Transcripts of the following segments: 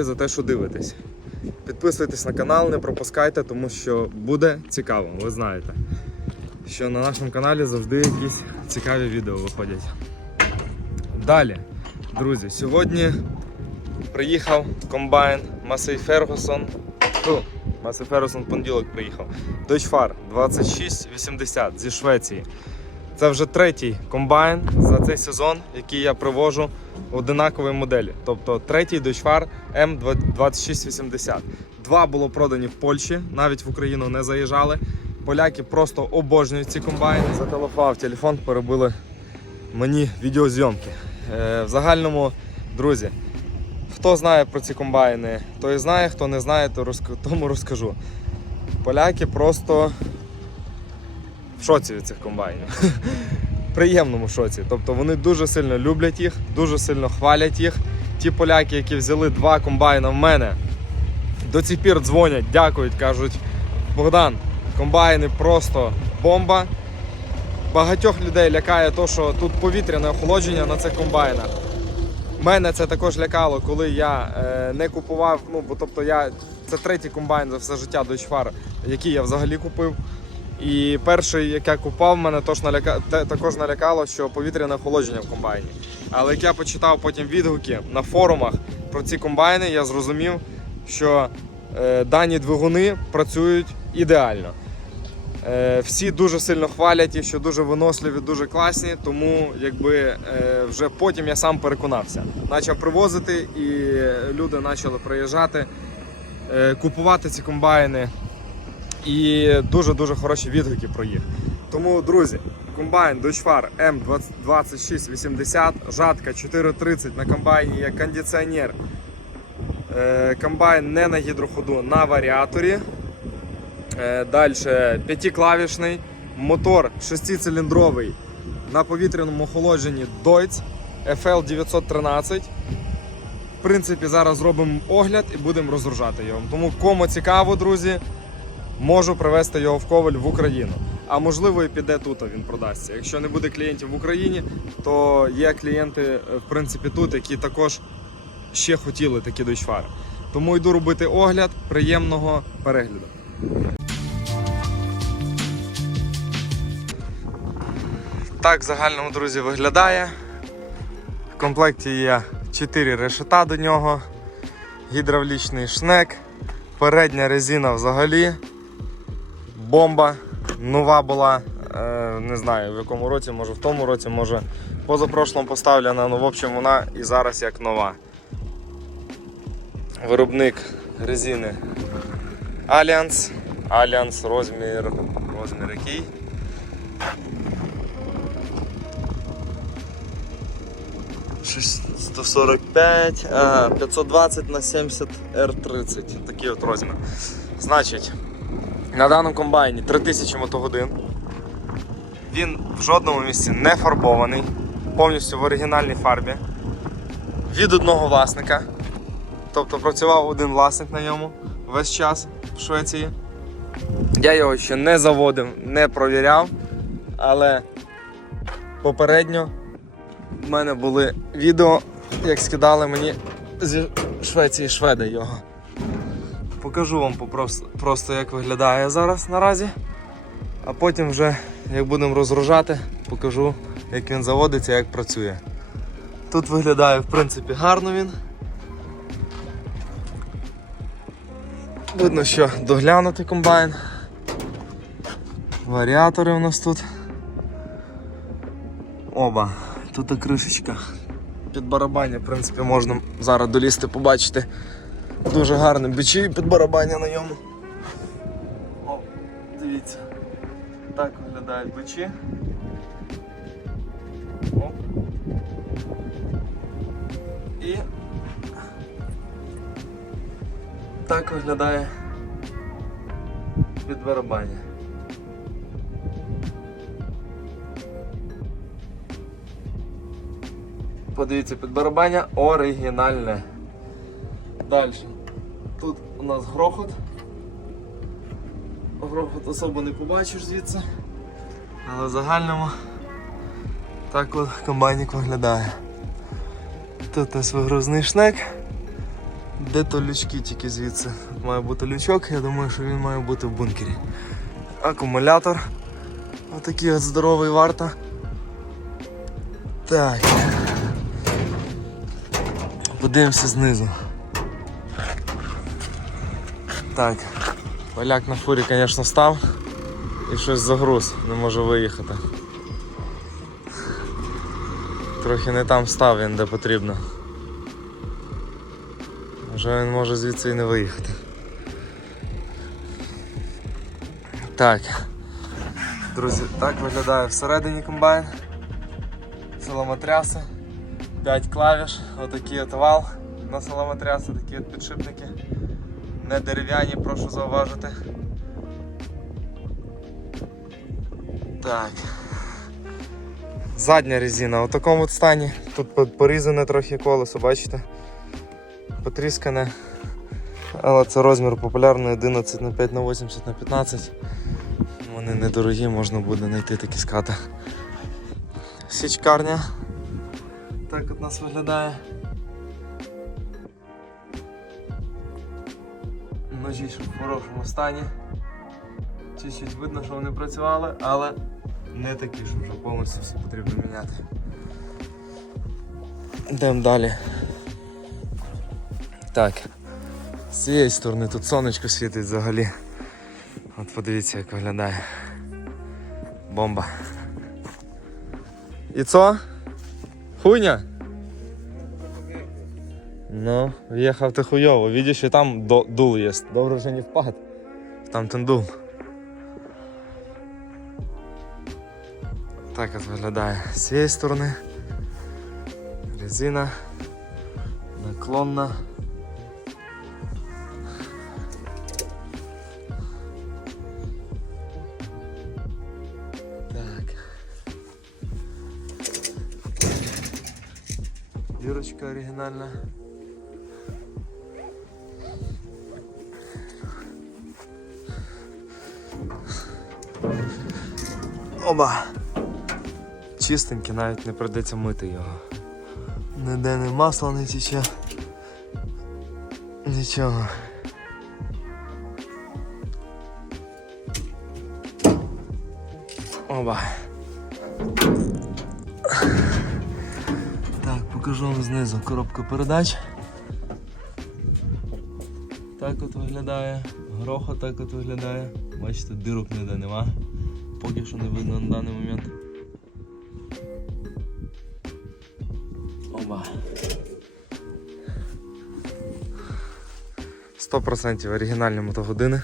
дякую за те, що дивитесь. Підписуйтесь на канал, не пропускайте, тому що буде цікаво, ви знаєте. Що на нашому каналі завжди якісь цікаві відео виходять. Далі, друзі, сьогодні приїхав комбайн Масей Фергусон. Масей Фергусон в понеділок приїхав. Дойчфар 2680 зі Швеції. Це вже третій комбайн за цей сезон, який я привожу в одинаковій моделі. Тобто третій Дойчфар М2680. Два було продані в Польщі, навіть в Україну не заїжджали. Поляки просто обожнюють ці комбайни. Зателефонував телефон, перебили мені відеозйомки. Е, в загальному, друзі, хто знає про ці комбайни, той знає, хто не знає, то тому розкажу. Поляки просто шоці від цих комбайнів. Приємному шоці. Тобто вони дуже сильно люблять їх, дуже сильно хвалять їх. Ті поляки, які взяли два комбайна в мене, до цих пір дзвонять, дякують, кажуть, Богдан, комбайни просто бомба. Багатьох людей лякає те, що тут повітряне охолодження на цих комбайнах. Мене це також лякало, коли я е, не купував. Ну, бо тобто я це третій комбайн за все життя Deutschfar, який я взагалі купив. І перший, як я купав, мене тож наляка... також налякало, що повітряне охолодження в комбайні. Але як я почитав потім відгуки на форумах про ці комбайни, я зрозумів, що е, дані двигуни працюють ідеально. Е, всі дуже сильно хвалять їх, що дуже виносливі, дуже класні. Тому якби е, вже потім я сам переконався. Почав привозити, і люди почали приїжджати, е, купувати ці комбайни. І дуже-дуже хороші відгуки про їх. Тому, друзі, комбайн Deutschfar M2680, жатка 430 на комбайні є кондиціонер. Е, Комбайн не на гідроходу, на варіаторі. Е, Далі п'ятиклавішний, мотор шестициліндровий на повітряному охолодженні Deutz FL913. В принципі, зараз зробимо огляд і будемо розгружати його. Тому кому цікаво, друзі, можу привезти його в Коваль в Україну. А можливо і піде тут, а він продасться. Якщо не буде клієнтів в Україні, то є клієнти, е, в принципі, тут, які також ще хотіли такі дойчфари. Тому йду робити огляд приємного перегляду. Так в загальному, друзі, виглядає. В комплекті є 4 решета до нього, гідравлічний шнек, передня резина взагалі, бомба. Нова була, е, не знаю в якому році, може в тому році, може позапрошлому поставлена, ну в общем вона і зараз як нова. Виробник резини Allianz. Allianz розмір, розмір який? Щось 145, ага, 520 на 70 R30. Такий от розмір. Значить, на даному комбайні 3000 мотогодин. Він в жодному місці не фарбований, повністю в оригінальній фарбі. Від одного власника. Тобто працював один власник на ньому весь час в Швеції. Я його ще не заводив, не провіряв, але попередньо в мене були відео, як скидали мені зі Швеції шведи його. Покажу вам просто як виглядає зараз наразі. А потім вже, як будемо розгружати, покажу, як він заводиться, як працює. Тут виглядає в принципі гарно він. Видно, що доглянутий комбайн. Варіатори у нас тут. Оба. Тут і кришечка. Під барабання, в принципі, можна зараз долізти, побачити. Дуже гарне бичі під барабання на ньому. О, дивіться. Так виглядають бичі. Оп. І так виглядає під барабання. Подивіться, під барабання оригінальне. Далі. Тут у нас грохот. Грохот особо не побачиш звідси. Але в загальному так от комбайник виглядає. Тут ось вигрузний шнек. Де то лючки тільки звідси? Має бути лючок, я думаю, що він має бути в бункері. Акумулятор. Отакий от здоровий варта. Так. Подивимося знизу. Так. Поляк на фурі, звісно, став і щось загруз, не може виїхати. Трохи не там став він, де потрібно. Вже він може звідси і не виїхати. Так. Друзі, так виглядає всередині комбайн. Соломотряси, 5 клавіш, отакий от вал на соломотряси, такі от підшипники. Не дерев'яні, прошу зауважити. Так. Задня резина в такому стані. Тут порізане трохи колесо, бачите? Потріскане. Але це розмір популярний 11 на 5 на 80 на 15. Вони недорогі, можна буде знайти такі скати. Січкарня. Так от нас виглядає. Ножі ще в хорошому стані. Чуть-чуть видно, що вони працювали, але не такі, що вже повністю все потрібно міняти. Йдемо далі. Так. З цієї сторони тут сонечко світить взагалі. От подивіться, як виглядає. Бомба. І це? Хуйня? Ну, в'їхав ти хуйово. Видиш, що там дул є. Добре вже не впад. Там ten дул. Так от виглядає з цієї сторони. Резина наклонна. Так. Дірочка оригінальна. Оба! Чистенький, навіть не придеться мити його. Ніде не масло не тече. Нічого. Оба. Так, покажу вам знизу коробка передач. Так от виглядає. Грохо так от виглядає. Бачите, дирок ніде нема. Поки що не видно на даний момент. Оба. 100% оригінальні мотогодини.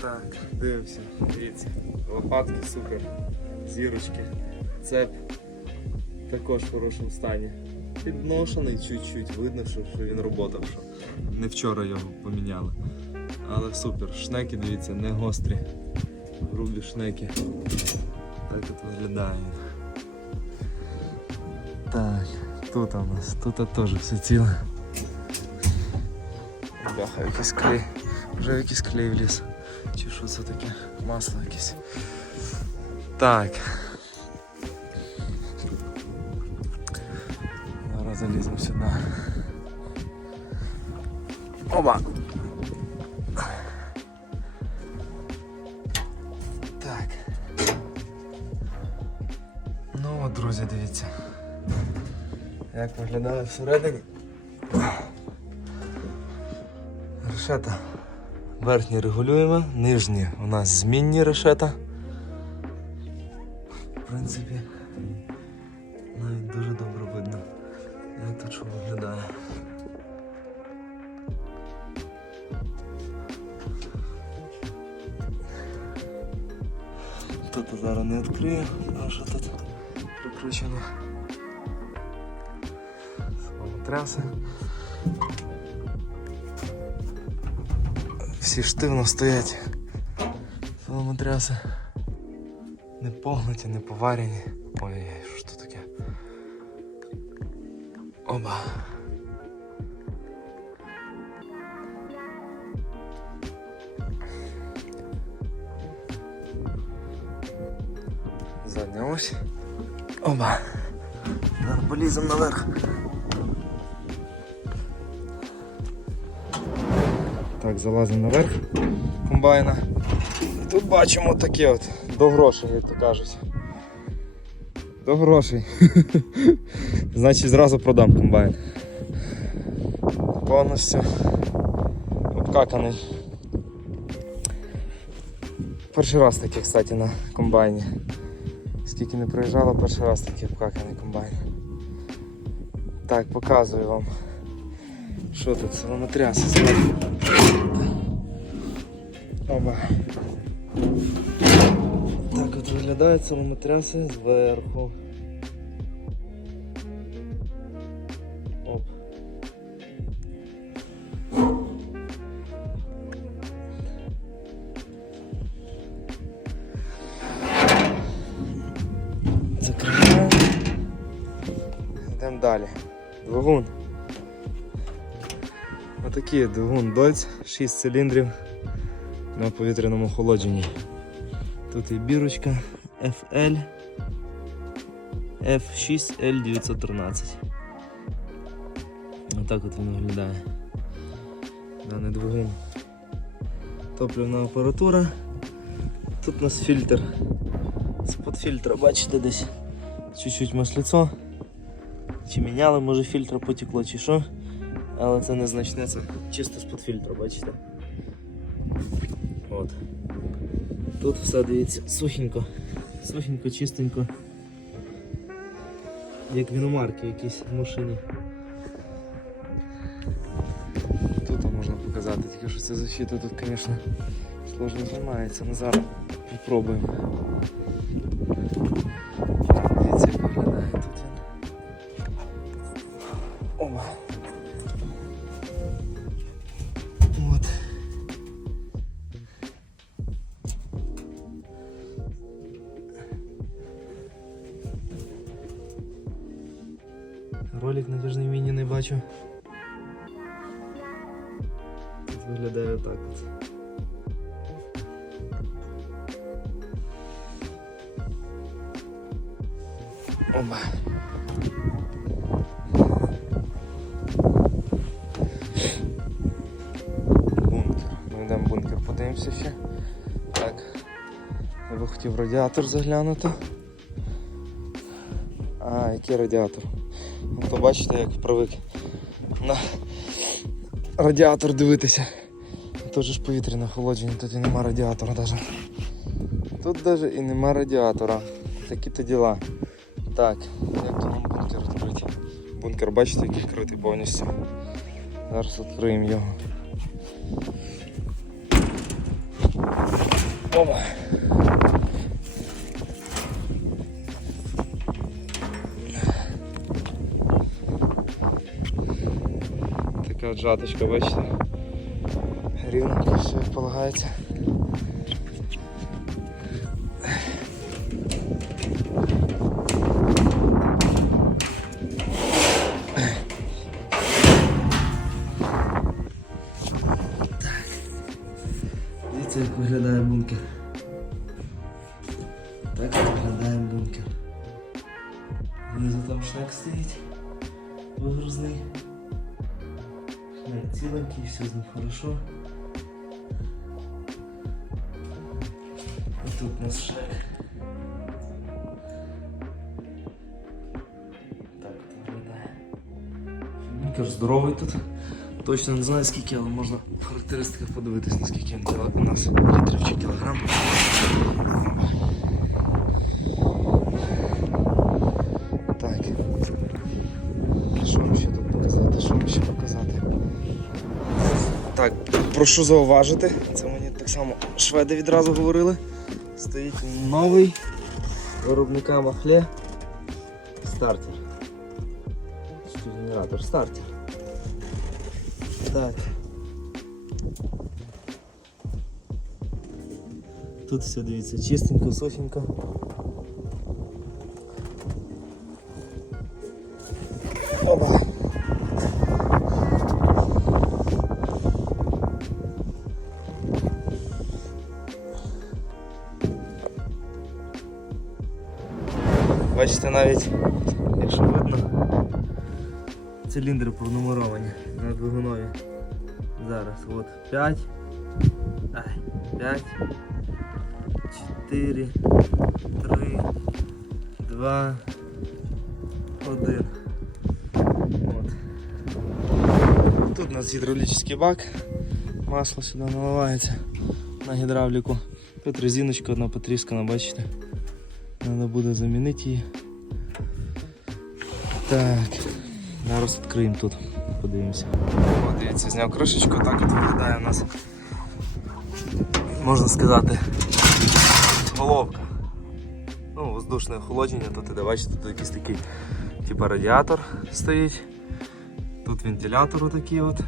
Так, дивимося, дивіться. Лопатки супер, зірочки, цеп також в хорошому стані. Підношений чуть-чуть, видно, що, він роботав, що не вчора його поміняли. Але супер. Шнеки, дивіться, не гострі. Грубі шнеки. Так от виглядає. Так, тут у нас, тут теж все ціле. Бляха, якийсь клей. Вже якийсь клей вліз. Чи що це таке? Масло якесь. Так. Заліземо сюди. Оба. Так. Ну от, друзі, дивіться. Як виглядає всередині. Решета. Верхні регулюємо, нижні у нас змінні решета. В принципі, Всі штивно стоять. Соломотряси. Не погнуті, не поварені. Ой-ой, що ж таке? Оба. Задня ось. Оба. Зараз наверх. Так, залазимо наверх комбайна. І тут бачимо таке от до грошей, як то кажуть. До грошей. Значить зразу продам комбайн. Повністю обкаканий. Перший раз такий, кстати, на комбайні. Скільки не проїжджало, перший раз такий обкаканий комбайн. Так, показую вам. Що тут? Соломотряси зверху. Оба. Так от виглядають соломотряси зверху. Оп. Закриваємо. Йдемо далі. Двигун. Отакий двигун Дольц, 6 циліндрів на повітряному охолодженні. Тут і бірочка FL F6L913. Отак от він виглядає. Даний двигун. Топливна апаратура. Тут у нас фільтр. З-под фільтра, бачите, десь чуть-чуть масліцо. Чи міняли, може фільтр потекло, чи що. Але це незначне, це чисто з-под фільтра, бачите? От. Тут все дивіться сухенько, сухенько, чистенько. Як віномарки якісь в машині. Тут можна показати, тільки що ця защита тут, звісно, сложно знімається. Ну зараз попробуємо. Оба. Бункер. Ми йдемо в бункер, подивимося ще. Так. Я би хотів радіатор заглянути. А, який радіатор? Ну, то бачите, як привик на радіатор дивитися. Тут ж повітряне охолодження, тут і нема радіатора навіть. Тут навіть і нема радіатора. Такі то діла. Так, як то нам бункер відкрити? Бункер, бачите, який вкритий повністю. Зараз відкриємо його. Опа. Така от жаточка, бачите? Рівненько все полагається. Шнек ціленький, все з ним хорошо. І тут у нас шнек. Так от виглядає. Бункер здоровий тут. Точно не знаю скільки, але можна в характеристиках подивитись, наскільки він у нас літрів чи кілограм. Прошу зауважити, це мені так само шведи відразу говорили. Стоїть новий виробника Махле стартер. Генератор стартер. Так. Тут все дивіться чистенько, сухенько. Бачите, навіть якщо видно. Циліндри пронумеровані на двигунові. Зараз от 5. 5. 4. 3. 2. 1. От. Тут у нас гідравлічний бак. Масло сюди наливається на гідравліку. Тут резиночка одна потріскана, бачите? Треба буде замінити її. Так, зараз відкриємо тут, подивимося. О, дивіться, зняв кришечку, так от виглядає у нас, можна сказати, головка. Ну, воздушне охолодження, тут іде, бачите, тут якийсь такий типу радіатор стоїть. Тут вентилятор такий от.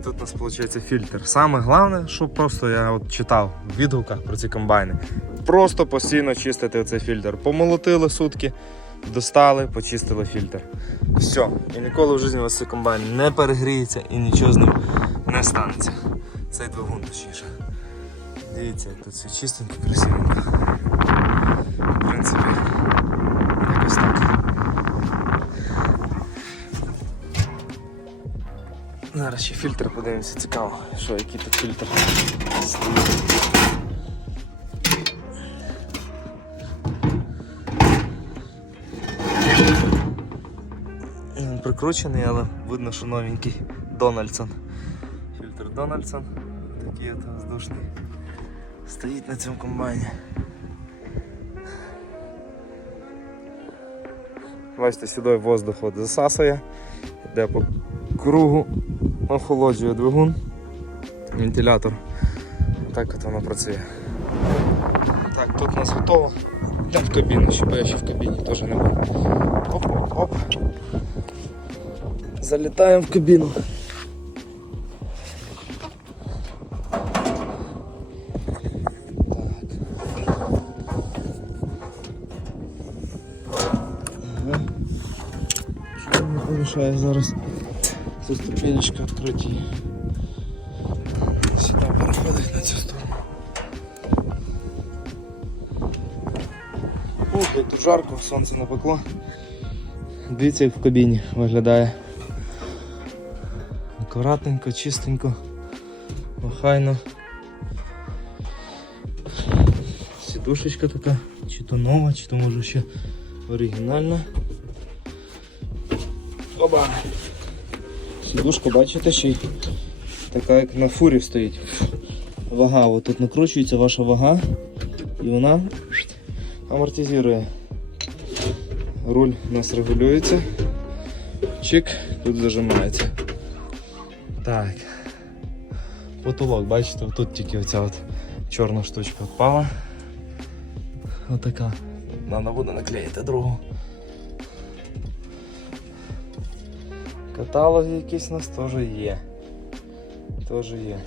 І тут у нас виходить фільтр. Саме головне, що просто я от читав в відгуках про ці комбайни. Просто постійно чистити оцей фільтр. Помолотили сутки, достали, почистили фільтр. Все. І ніколи в житті у вас цей комбайн не перегріється і нічого з ним не станеться. Цей двигун точніше. Дивіться, як тут все чистенько, красивенько. В принципі, якось так. Зараз ще фільтр подивимося, цікаво, що який тут фільтр стоїть. Він але видно, що новенький Дональдсон. Фільтр Дональдсон, такий от воздушний. Стоїть на цьому комбайні. Бачите, сюди воздух от засасує, йде по кругу, охолоджує двигун, вентилятор. Так от воно працює. Так, тут у нас готово. Йдемо в кабіну, ще я ще в кабіні теж не був. Оп-оп-оп. Залітаємо в кабіну. Помішає зараз цю ступенечку відкрити. її. Сюди переходить на цю сторону. Ох, тут жарко, сонце напекло. Дивіться, як в кабіні виглядає. Акуратненько, чистенько, охайно. Сідушечка така, чи то нова, чи то може ще оригінальна. Оба! Сідушка, бачите, ще й така як на фурі стоїть. Вага, от тут накручується ваша вага і вона амортизує. Руль у нас регулюється. Чик, тут зажимається. Так. Потолок, бачите, тут тільки оця от чорна штучка впала. Отака. Треба буде наклеїти другу. Каталоги якісь у нас теж є. Теж є.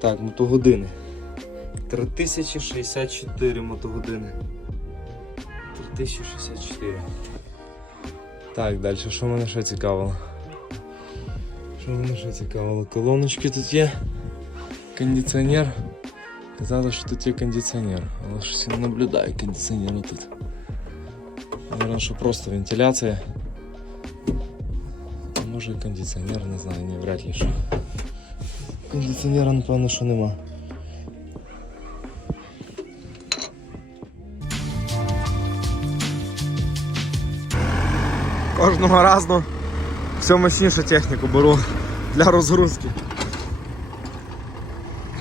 Так, мотогодини. 3064 мотогодини. 3064. Так, далі, що мене ще цікавило? Що мене ще цікавило? Колоночки тут є. Кондиціонер. Казали, що тут є кондиціонер, але щось не наблюдаю кондиціонеру тут. Наверное, що просто вентиляція. Може кондиціонер, не знаю, ні, вряд ли що. Кондиціонера, напевно, що нема. Кожного разу все мощнішу техніку беру для розгрузки.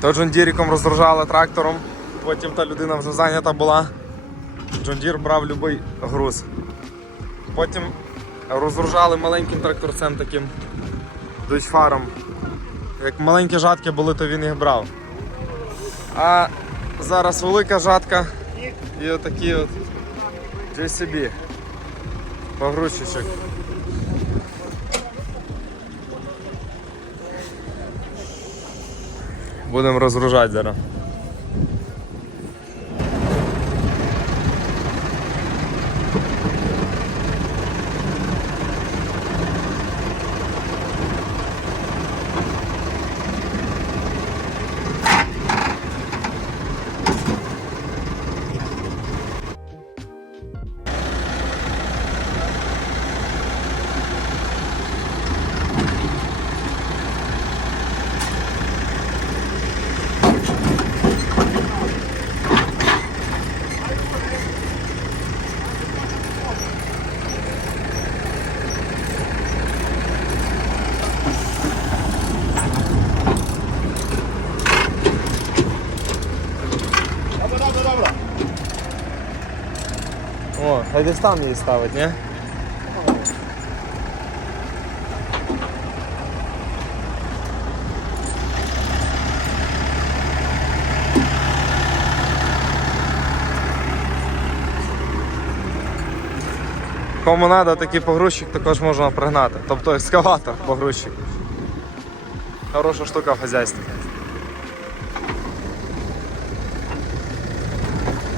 То Джон Діріком розгружали трактором, потім та людина вже зайнята була. Джон Дір брав будь-який груз. Потім розгружали маленьким тракторцем таким дочфаром. Як маленькі жатки були, то він їх брав. А зараз велика жатка і отакий от JCB. Погрузчичок. Будемо розгружати зараз. Хай десь там її ставить, ні? Кому треба, такий погрузчик також можна пригнати. Тобто екскаватор погрузчик. Хороша штука в хазяйстві.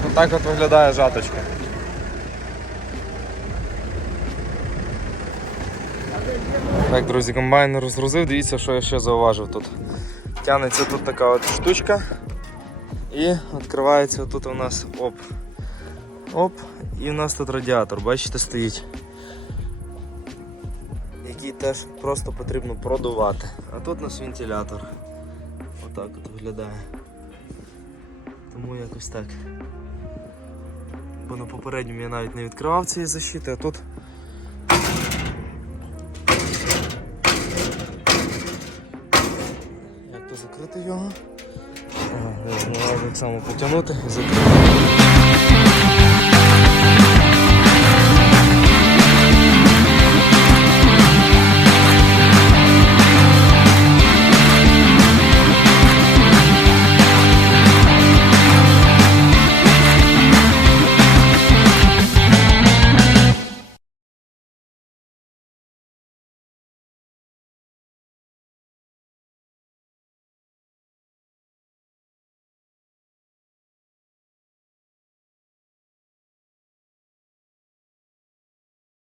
Отак от виглядає жаточка. Так, друзі, комбайн розгрузив, дивіться, що я ще зауважив тут. Тянеться тут така от штучка і відкривається тут у нас оп. Оп, і у нас тут радіатор, бачите, стоїть. Який теж просто потрібно продувати. А тут у нас вентилятор. Отак от виглядає. Тому якось так. Бо на попередньому я навіть не відкривав цієї защити, а тут. Закрити його? Я знову так само потягнути закрити.